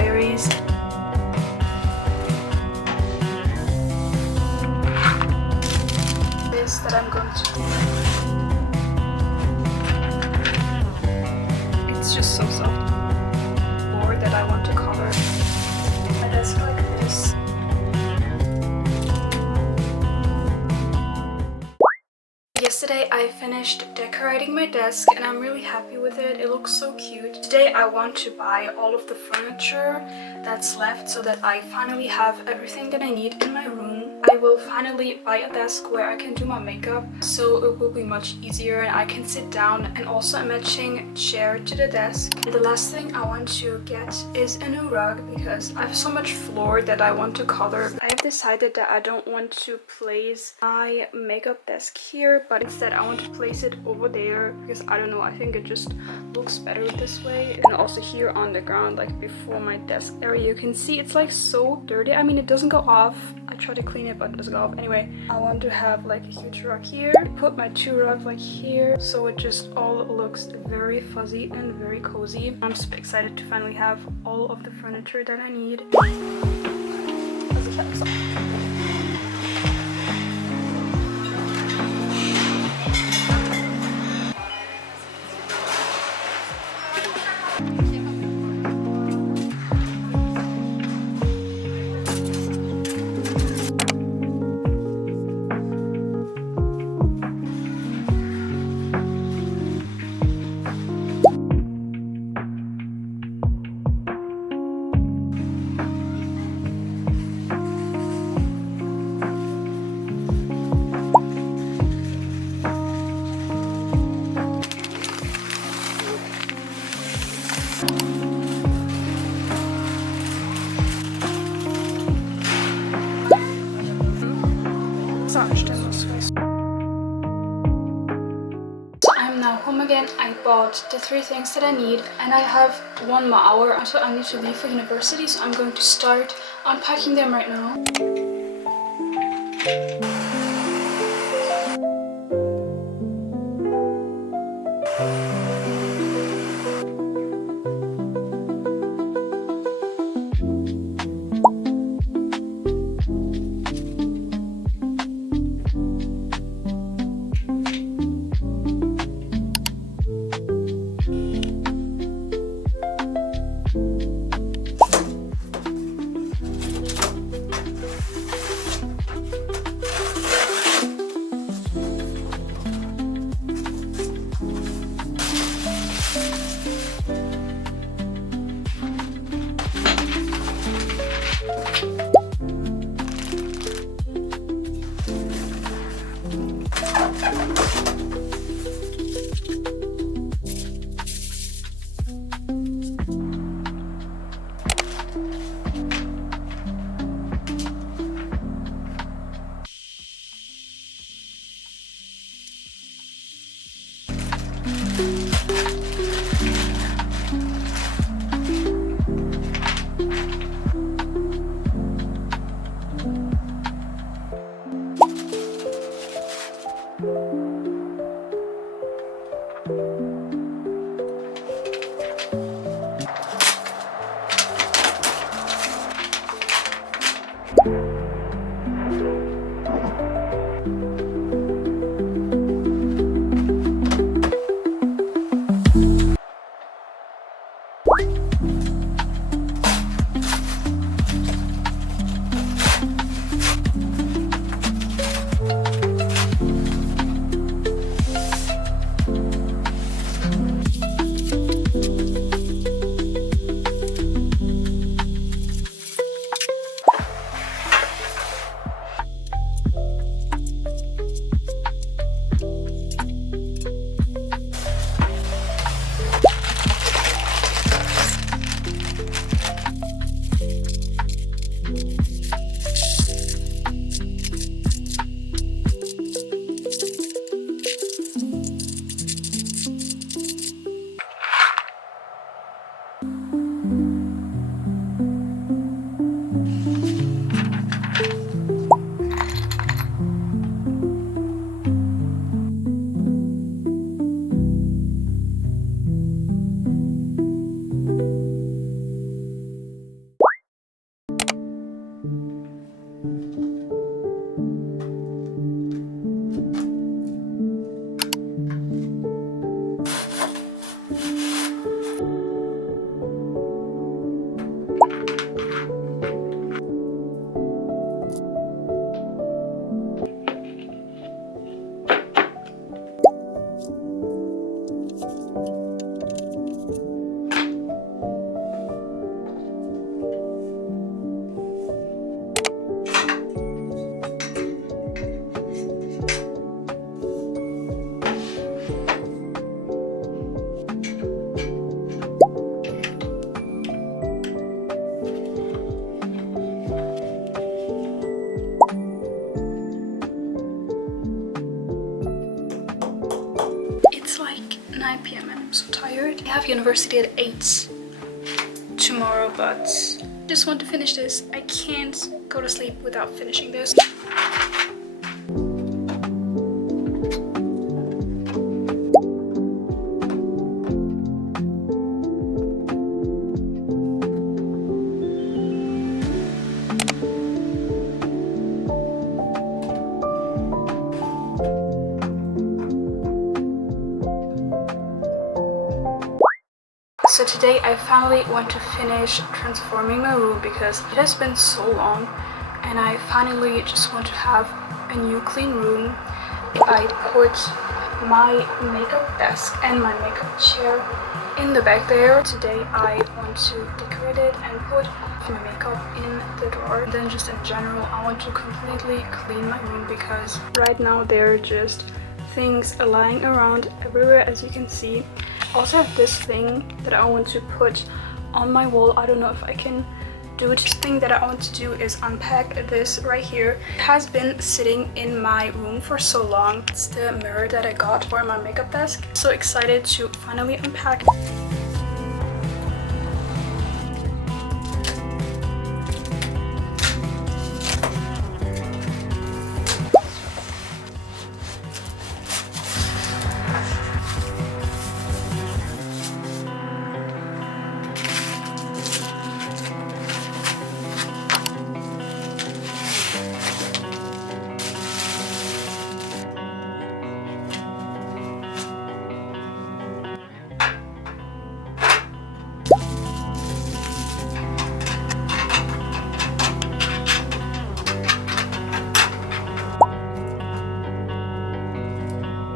diaries. This that I'm going to do. It's just so soft. More that I want to cover my desk like this. Yesterday I finished decorating my desk and I'm really happy with it. It looks so cute. Today I want to buy all of the furniture that's left so that I finally have everything that I need in my room. I will finally buy a desk where I can do my makeup, so it will be much easier and I can sit down, and also a matching chair to the desk. And the last thing I want to get is a new rug because I have so much floor that I want to color. I have decided that I don't want to place my makeup desk here, but instead I want to place it over there because I don't know, I think it just looks better this way. And also here on the ground, like before my desk area, you can see it's like so dirty. I mean, it doesn't go off. I try to clean it, but it doesn't go off. Anyway, I want to have like a huge rug here. I put my two rugs like here, so it just all looks very fuzzy and very cozy. I'm super excited to finally have all of the furniture that I need. So I'm now home again. I bought the 3 things that I need and I have 1 more hour until I need to leave for university, so I'm going to start unpacking them right now. 9 p.m. and I'm so tired. I have university at 8 tomorrow, but I just want to finish this. I can't go to sleep without finishing this. So today I finally want to finish transforming my room because it has been so long and I finally just want to have a new clean room. I put my makeup desk and my makeup chair in the back there. Today I want to decorate it and put my makeup in the drawer. And then just in general I want to completely clean my room because right now there are just things lying around everywhere, as you can see. I also have this thing that I want to put on my wall. I don't know if I can do it. This thing that I want to do is unpack this right here. It has been sitting in my room for so long. It's the mirror that I got for my makeup desk. So excited to finally unpack it.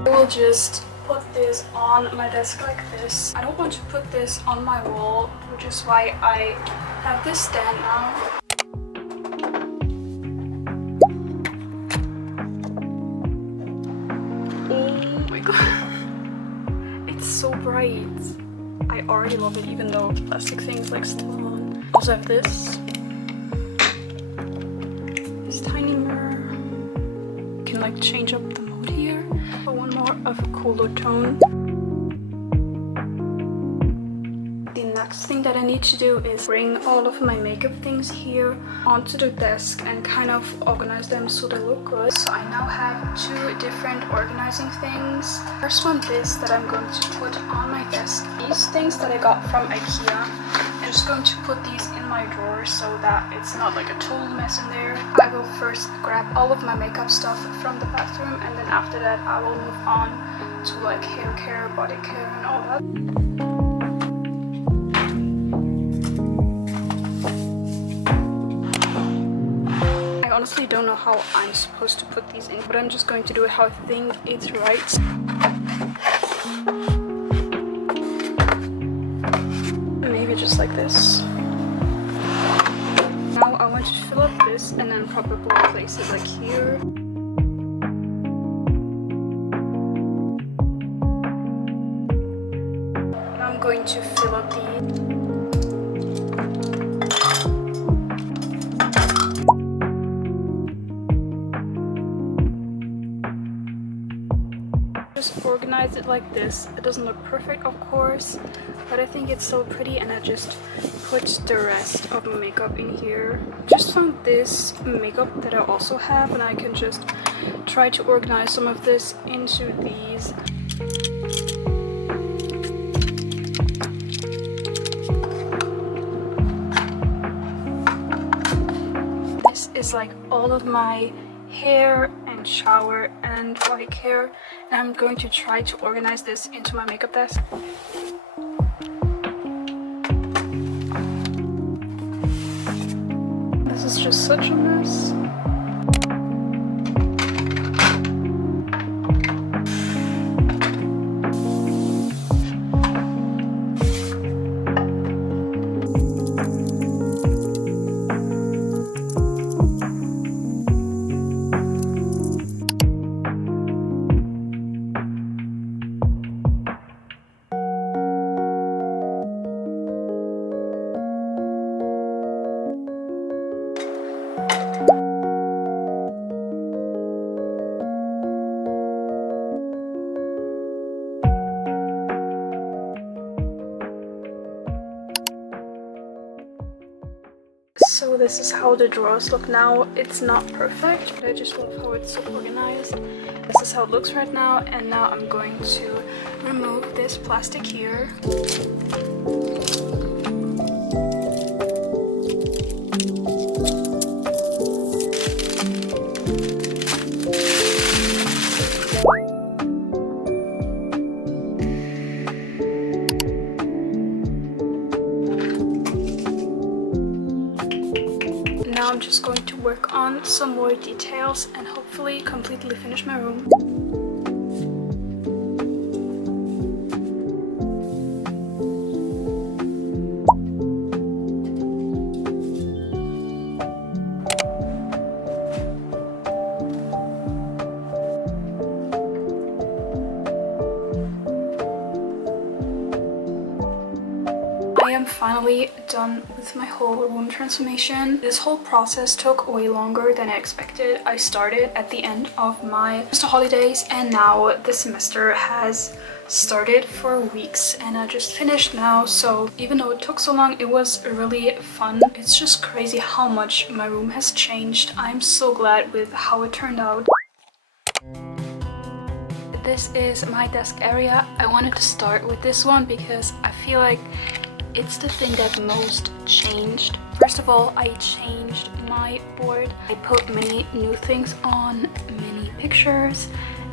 I will just put this on my desk like this. I don't want to put this on my wall, which is why I have this stand now. Oh my god, it's so bright. I already love it even though the plastic thing is like still on. Also have this tiny mirror. You can like change up the mode here. One more of a cooler tone. The next thing that I need to do is bring all of my makeup things here onto the desk and kind of organize them so they look good. So I now have two different organizing things. First one, this that I'm going to put on my desk. These things that I got from IKEA. I'm just going to put these in my drawer so that it's not like a total mess in there. I will first grab all of my makeup stuff from the bathroom and then after that I will move on to like hair care, body care and all that. I honestly don't know how I'm supposed to put these in, but I'm just going to do it how I think it's right. Maybe just like this. Now I want to fill up this and then probably place it like here. Now I'm going to fill up the just organize it like this. It doesn't look perfect, of course, but I think it's so pretty, and I just put the rest of my makeup in here. Just found this makeup that I also have, and I can just try to organize some of this into these. This is like all of my hair and shower and body care, and I'm going to try to organize this into my makeup desk. This is just such a mess. this is how the drawers look now. It's not perfect, but I just love how it's so organized. This is how it looks right now, and now I'm going to remove this plastic here. Now I'm just going to work on some more details and hopefully completely finish my room. I am finally done with my whole room transformation. This whole process took way longer than I expected. I started at the end of my semester holidays, and now the semester has started for weeks and I just finished now. So even though it took so long, it was really fun. It's just crazy how much my room has changed. I'm so glad with how it turned out. This is my desk area. I wanted to start with this one because I feel like it's the thing that most changed. First of all, I changed my board. I put many new things on, many pictures,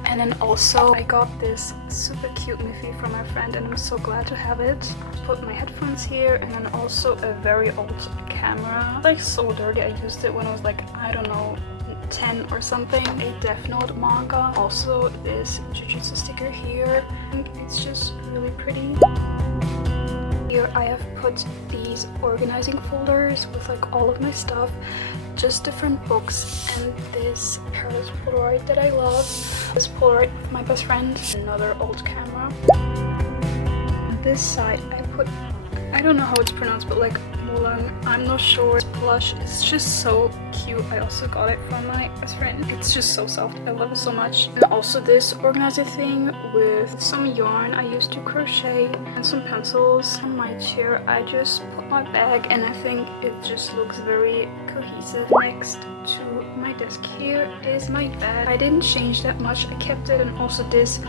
and then also I got this super cute Miffy from my friend and I'm so glad to have it. Put my headphones here, and then also a very old camera. It's like so dirty. I used it when I was like, I don't know, 10 or something. A Death Note manga. Also this Jujutsu sticker here. I think it's just really pretty. Here I have put these organizing folders with like all of my stuff, just different books, and this Paris Polaroid that I love. This Polaroid with my best friend, another old camera. On this side I put, I don't know how it's pronounced, but like Mulan, I'm not sure. This blush is just so cute. I also got it from my best friend. It's just so soft. I love it so much. And also this organizer thing with some yarn I used to crochet and some pencils. On my chair I just put my bag and I think it just looks very cohesive. Next to my desk here is my bed. I didn't change that much. I kept it, and also this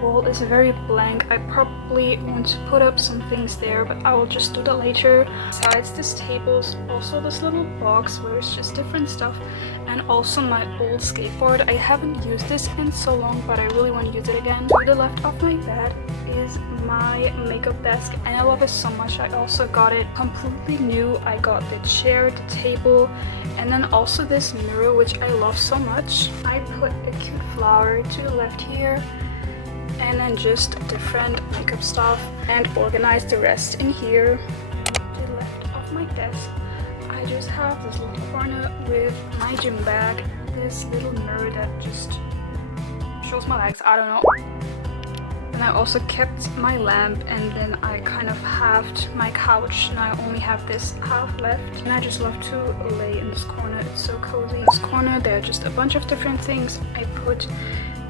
wall is very blank. I probably want to put up some things there, but I will just do that later. Besides this tables, also this little box where it's just different stuff, and also my old skateboard. I haven't used this in so long, but I really want to use it again. To the left of my bed is my makeup desk, and I love it so much. I also got it completely new. I got the chair, the table, and then also this mirror, which I love so much. I put a cute flower to the left here, and then just different makeup stuff, and organize the rest in here. To the left of my desk I just have this little corner with my gym bag, this little mirror that just shows my legs, I don't know. And I also kept my lamp, and then I kind of halved my couch, and I only have this half left. And I just love to lay in this corner. It's so cozy. In this corner there are just a bunch of different things. I put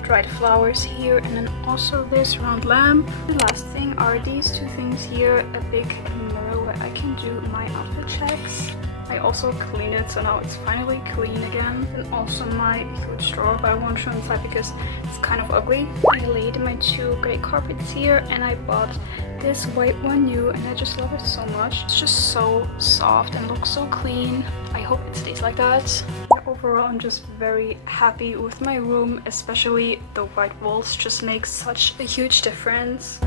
dried flowers here, and then also this round lamp. The last thing are these two things here, a big mirror where I can do my outfit checks. I also cleaned it, so now it's finally clean again. And also my huge drawer, but I won't show inside because it's kind of ugly. I laid my two gray carpets here, and I bought this white one new, and I just love it so much. It's just so soft and looks so clean. I hope it stays like that. Overall, I'm just very happy with my room, especially the white walls just make such a huge difference.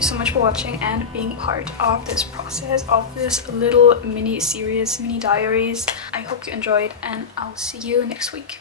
So much for watching and being part of this process of this little mini series, mini diaries. I hope you enjoyed, and I'll see you next week.